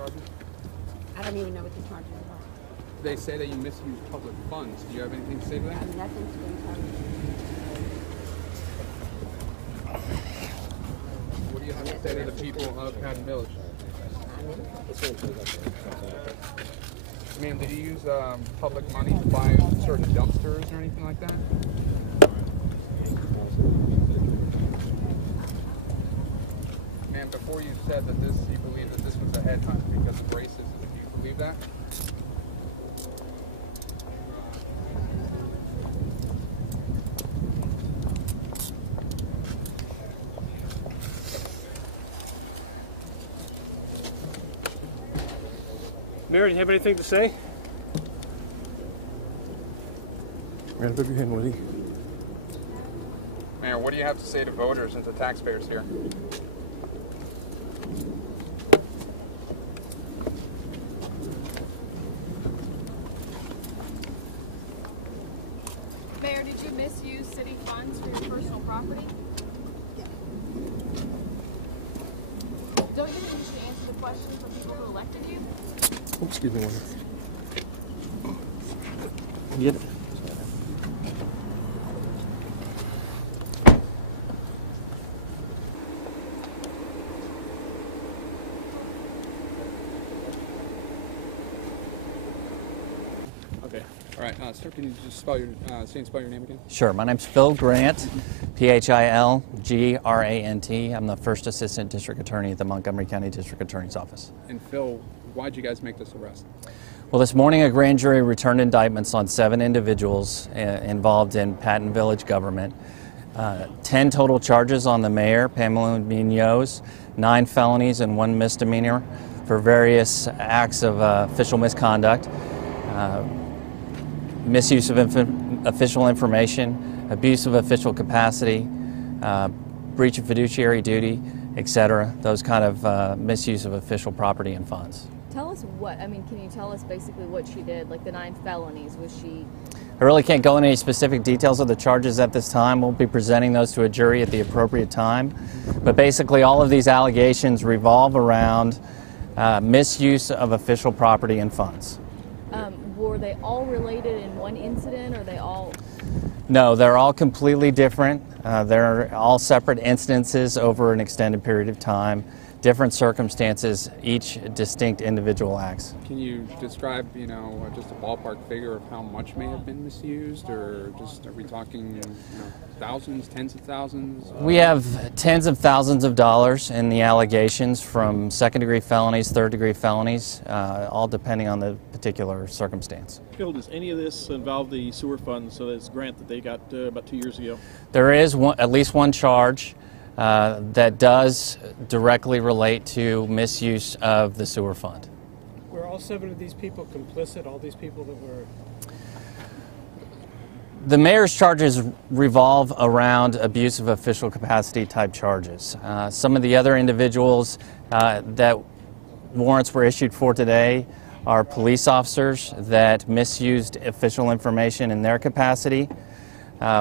charges? I don't even know what the charges are. They say that you misuse public funds. Do you have anything to say to that? I have nothing to do with What do you have to say to the people of Patton Village? Ma'am, did you use public money to buy certain dumpsters or anything like that? Ma'am, before you said that you believe that this was a headhunt because of racism. Do you believe that? Mayor, do you have anything to say? Man, put your hand, Woody. Mayor, what do you have to say to voters and to taxpayers here? Mayor, did you misuse city funds for your personal property? Don't you think you should answer the questions for people who elected you? Oh, excuse me, one. Get it. Okay. All right, sir, can you just spell your name again? Sure. My name's Phil Grant, P-H-I-L-G-R-A-N-T. I'm the first assistant district attorney at the Montgomery County District Attorney's Office. And Phil, why'd you guys make this arrest? Well, this morning a grand jury returned indictments on 7 individuals involved in Patton Village government. 10 total charges on the mayor, Pamela Munoz, 9 felonies and 1 misdemeanor for various acts of official misconduct, misuse of official information, abuse of official capacity, breach of fiduciary duty, etc. Those kind of misuse of official property and funds. Tell us what, I mean, can you tell us basically what she did, like the 9 felonies? Was she... I really can't go into any specific details of the charges at this time. We'll be presenting those to a jury at the appropriate time. But basically all of these allegations revolve around misuse of official property and funds. Were they all related in one incident, or they all... No, they're all completely different. They're all separate instances over an extended period of time. Different circumstances, each distinct individual acts. Can you describe, just a ballpark figure of how much may have been misused, or just are we talking, thousands, tens of thousands? We have tens of thousands of dollars in the allegations from second-degree felonies, third-degree felonies, all depending on the particular circumstance. Phil, does any of this involve the sewer funds, so this grant that they got about 2 years ago? There is at least one charge that does directly relate to misuse of the sewer fund. Were all 7 of these people complicit, all these people that were... The mayor's charges revolve around abuse of official capacity type charges. Some of the other individuals that warrants were issued for today are police officers that misused official information in their capacity.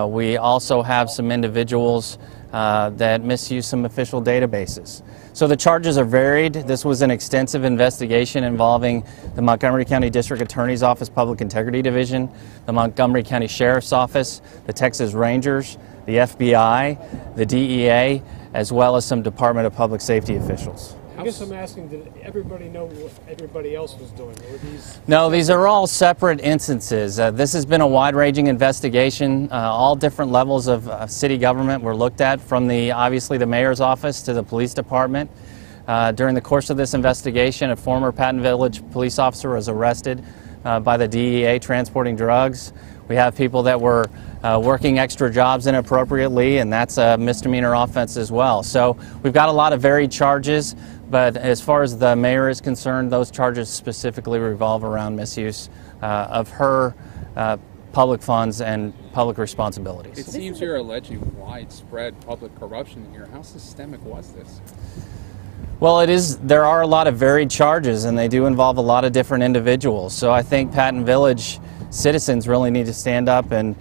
We also have some individuals that misuse some official databases. So the charges are varied. This was an extensive investigation involving the Montgomery County District Attorney's Office Public Integrity Division, the Montgomery County Sheriff's Office, the Texas Rangers, the FBI, the DEA, as well as some Department of Public Safety officials. I guess I'm asking, did everybody know what everybody else was doing? No, these are all separate instances. This has been a wide-ranging investigation. All different levels of city government were looked at, from obviously the mayor's office to the police department. During the course of this investigation, a former Patton Village police officer was arrested by the DEA transporting drugs. We have people that were working extra jobs inappropriately, and that's a misdemeanor offense as well. So we've got a lot of varied charges. But as far as the mayor is concerned, those charges specifically revolve around misuse of her public funds and public responsibilities. It seems you're alleging widespread public corruption here. How systemic was this? Well, there are a lot of varied charges, and they do involve a lot of different individuals. So I think Patton Village citizens really need to stand up and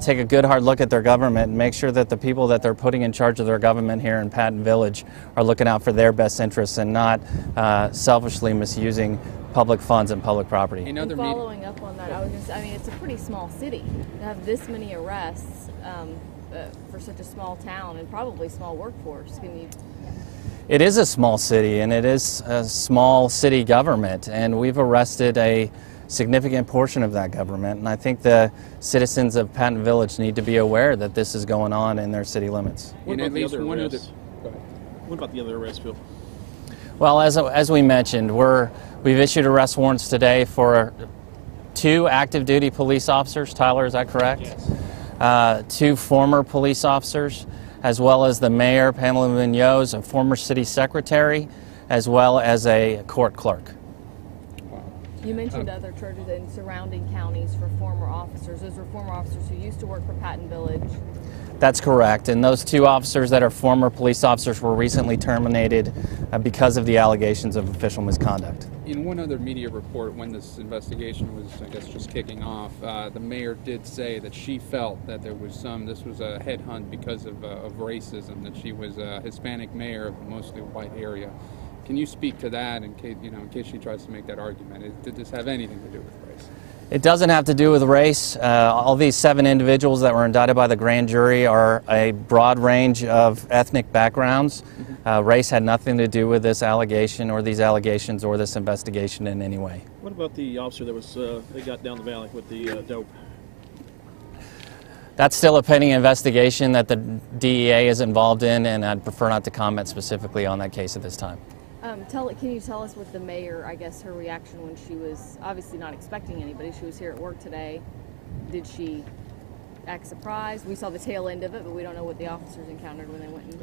take a good hard look at their government and make sure that the people that they're putting in charge of their government here in Patton Village are looking out for their best interests and not selfishly misusing public funds and public property. And following up on that, I was just, I mean, it's a pretty small city to have this many arrests for such a small town and probably small workforce. Can you? It is a small city, and it is a small city government, and we've arrested a significant portion of that government, and I think the citizens of Patton Village need to be aware that this is going on in their city limits. What about the other arrests? What about the other arrests, Phil? Well, as we mentioned, we've issued arrest warrants today for 2 active duty police officers. Tyler, is that correct? Yes. 2 former police officers, as well as the mayor, Pamela Munoz, a former city secretary, as well as a court clerk. You mentioned other charges in surrounding counties for former officers. Those were former officers who used to work for Patton Village. That's correct, and those 2 officers that are former police officers were recently terminated because of the allegations of official misconduct. In one other media report, when this investigation was, I guess, just kicking off, the mayor did say that she felt that this was a headhunt because of racism, that she was a Hispanic mayor of a mostly white area. Can you speak to that in case she tries to make that argument? Did this have anything to do with race? It doesn't have to do with race. All these 7 individuals that were indicted by the grand jury are a broad range of ethnic backgrounds. Race had nothing to do with this allegation or these allegations or this investigation in any way. What about the officer that was they got down the valley with the dope? That's still a pending investigation that the DEA is involved in, and I'd prefer not to comment specifically on that case at this time. Can you tell us what the mayor, I guess, her reaction when she was obviously not expecting anybody, she was here at work today. Did she act surprised? We saw the tail end of it, but we don't know what the officers encountered when they went in.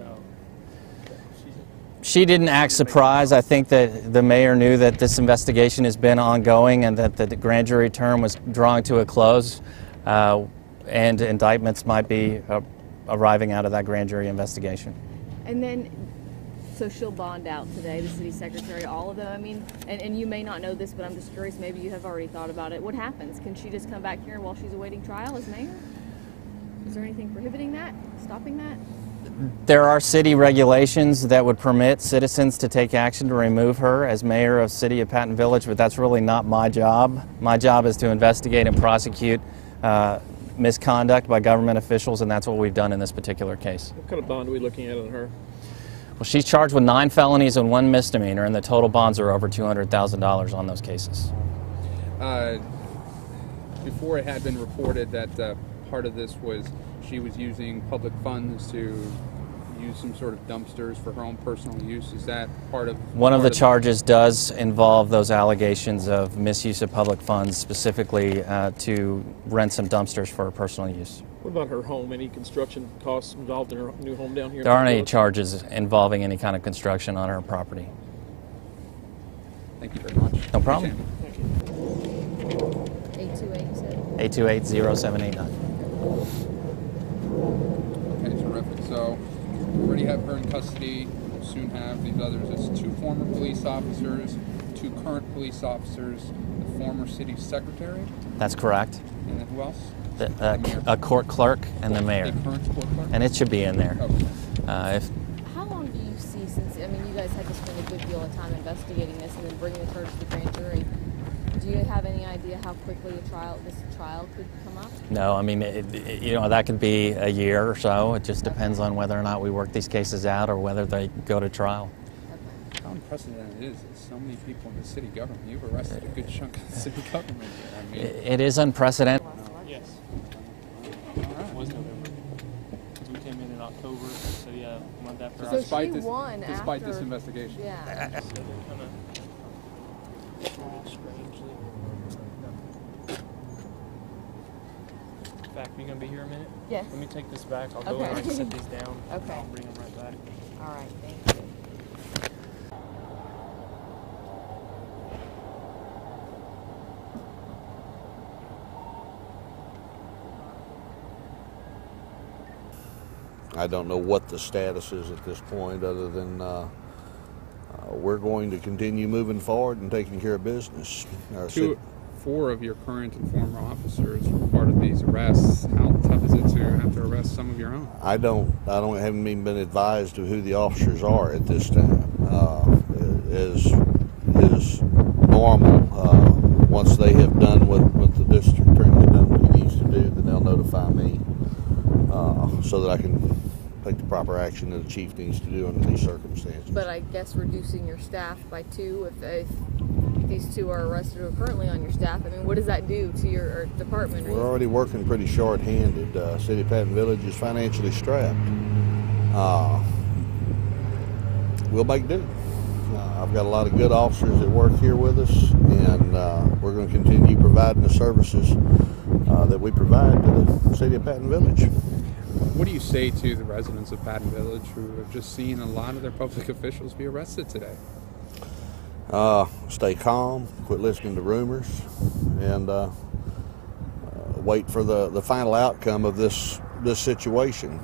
She didn't act surprised. I think that the mayor knew that this investigation has been ongoing and that the grand jury term was drawing to a close, and indictments might be arriving out of that grand jury investigation. And then, so she'll bond out today, the city secretary, all of them. I mean, and you may not know this, but I'm just curious, maybe you have already thought about it. What happens? Can she just come back here while she's awaiting trial as mayor? Is there anything prohibiting that, stopping that? There are city regulations that would permit citizens to take action to remove her as mayor of the city of Patton Village, but that's really not my job. My job is to investigate and prosecute misconduct by government officials, and that's what we've done in this particular case. What kind of bond are we looking at on her? Well, she's charged with 9 felonies and 1 misdemeanor, and the total bonds are over $200,000 on those cases. Before it had been reported that part of this was she was using public funds to use some sort of dumpsters for her own personal use. Is that part of... One of the charges does involve those allegations of misuse of public funds, specifically to rent some dumpsters for her personal use. What about her home? Any construction costs involved in her new home down here? There aren't any charges involving any kind of construction on her property. Thank you very much. No problem. Thank you. 828, you said? 828-0789. Okay, terrific. So we already have her in custody. We'll soon have these others. It's 2 former police officers, 2 current police officers, the former city secretary. That's correct. And then who else? A court clerk and the mayor. A current court clerk? And it should be in there. Okay. How long do you see since, I mean, you guys had to spend a good deal of time investigating this and then bringing the charge to the grand jury. Do you have any idea how quickly this trial could come up? No, I mean, that could be a year or so. It just depends on whether or not we work these cases out or whether they go to trial. Okay. How unprecedented it is that so many people in the city government. You've arrested a good chunk of the city government here. I mean, it is unprecedented. Yes. It was November. Because we came in October, so yeah, a month after. So despite she this, won despite after, this investigation. Yeah. So they're kind of strangely. In fact, you gonna be here a minute? Yes. Let me take this back. I'll go in and set these down. Okay. I'll bring them right back. All right, thank you. I don't know what the status is at this point, other than we're going to continue moving forward and taking care of business. 4 of your current and former officers were part of these arrests. How tough is it to have to arrest some of your own? I haven't even been advised of who the officers are at this time. Is normal. Once they have done what the district attorney done what he needs to do, then they'll notify me so that I can take the proper action that the chief needs to do under these circumstances. But I guess reducing your staff by 2, if these 2 are arrested who are currently on your staff, I mean, what does that do to your department? We're already working pretty short-handed. City of Patton Village is financially strapped. We'll make do. I've got a lot of good officers that work here with us, and we're going to continue providing the services that we provide to the City of Patton Village. What do you say to the residents of Patton Village who have just seen a lot of their public officials be arrested today? Stay calm, quit listening to rumors, and wait for the final outcome of this situation.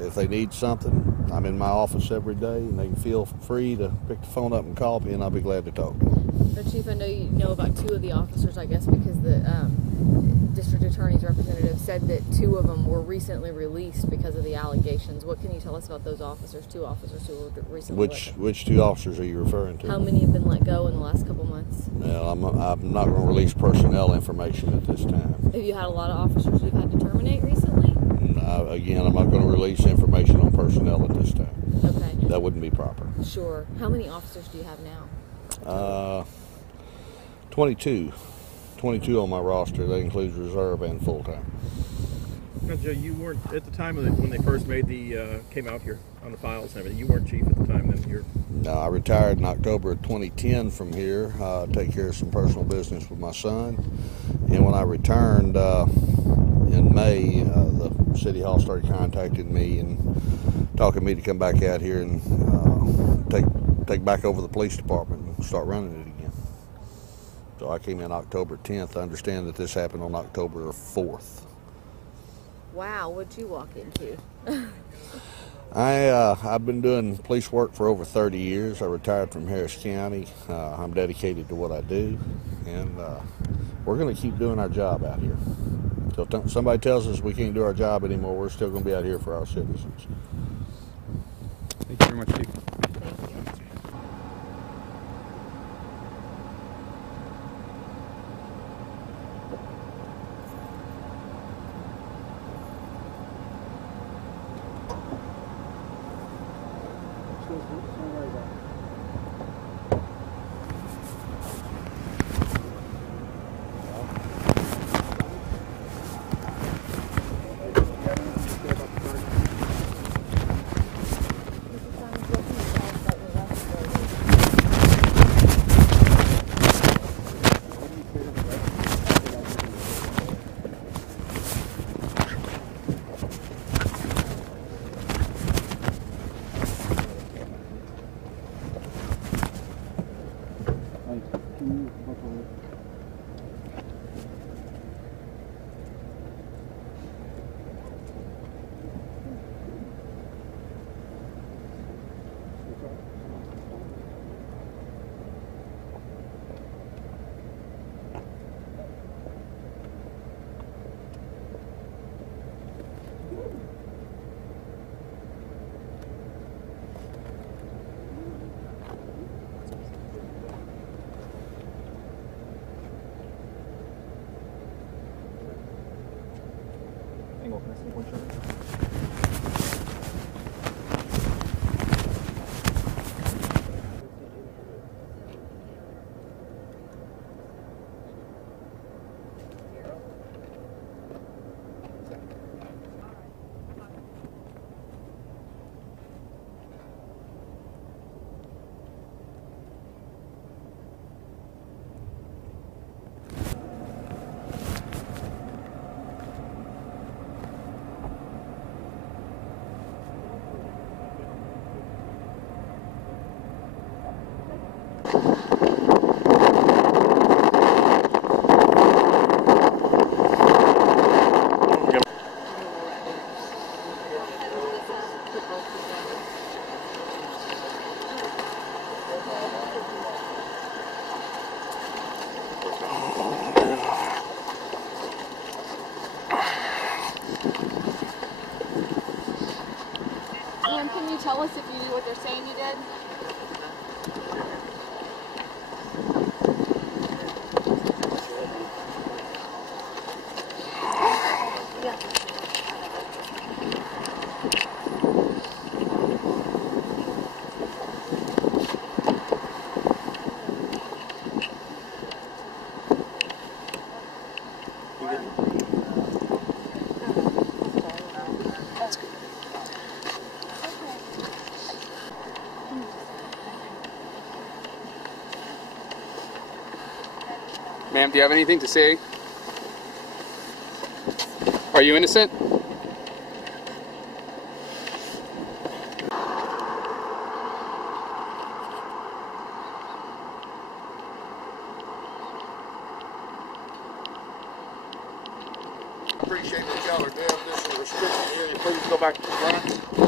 If they need something, I'm in my office every day, and they can feel free to pick the phone up and call me, and I'll be glad to talk to them. But Chief, I know you know about 2 of the officers, I guess, because the district attorney's representative said that 2 of them were recently released because of the allegations. What can you tell us about those officers, 2 officers who were recently let go? Which 2 officers are you referring to? How many have been let go in the last couple months? Well, I'm not going to release personnel information at this time. Have you had a lot of officers you've had to terminate recently? Again, I'm not going to release information on personnel at this time. Okay. That wouldn't be proper. Sure. How many officers do you have now? 22 on my roster. That includes reserve and full-time. Now, Joe, you weren't at the time when they first made came out here on the files and everything. You weren't chief at the time then. No, I retired in October of 2010 from here. Take care of some personal business with my son. And when I returned in May, the City Hall started contacting me and talking to me to come back out here and take back over the police department and start running it again. So I came in October 10th. I understand that this happened on October 4th. Wow, what'd you walk into? I've been doing police work for over 30 years. I retired from Harris County. I'm dedicated to what I do, and we're going to keep doing our job out here. So if somebody tells us we can't do our job anymore, we're still going to be out here for our citizens. Thank you very much, Chief. tell us if you did what they're saying you did? Ma'am, do you have anything to say? Are you innocent? Appreciate what y'all are doing. This is a restricted area. Please go back to the front.